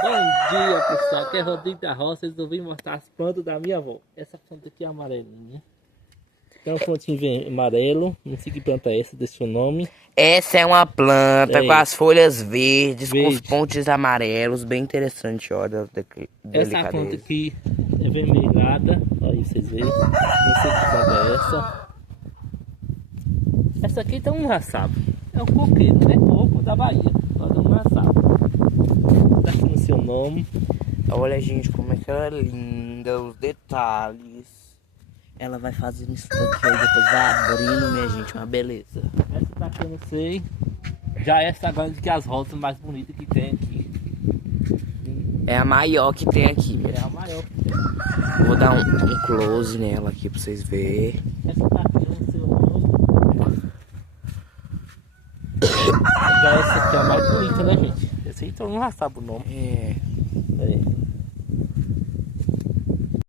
Bom dia, pessoal. Aqui é Rodrigo da Roça. Resolvi mostrar as plantas da minha avó. Essa planta aqui é amarelinha. Tem um pontinho amarelo. Não sei que planta é essa, deixa o nome. Essa é uma planta com É, as folhas verdes, com os verde. pontos amarelos, bem interessante, olha a Essa planta delicadeza. aqui é vermelhada. Olha aí, vocês veem. Não sei que planta é essa. Essa aqui tem um raçado. É um coqueiro, né? Coco da Bahia. Olha um raçado. Tá aqui no seu nome. Olha, gente, como é que ela é linda, os detalhes. Ela vai fazendo isso daqui, aí depois vai abrindo, minha gente, uma beleza. Essa daqui eu não sei. Já essa grande que as rosas mais bonitas que tem aqui. É a maior que tem aqui, minha É a gente. maior que tem. Vou dar um close nela aqui pra vocês verem. Essa daqui eu não sei o nome. Já essa aqui é a mais bonita, né, gente? Essa aí todo mundo já sabe o nome. É. É.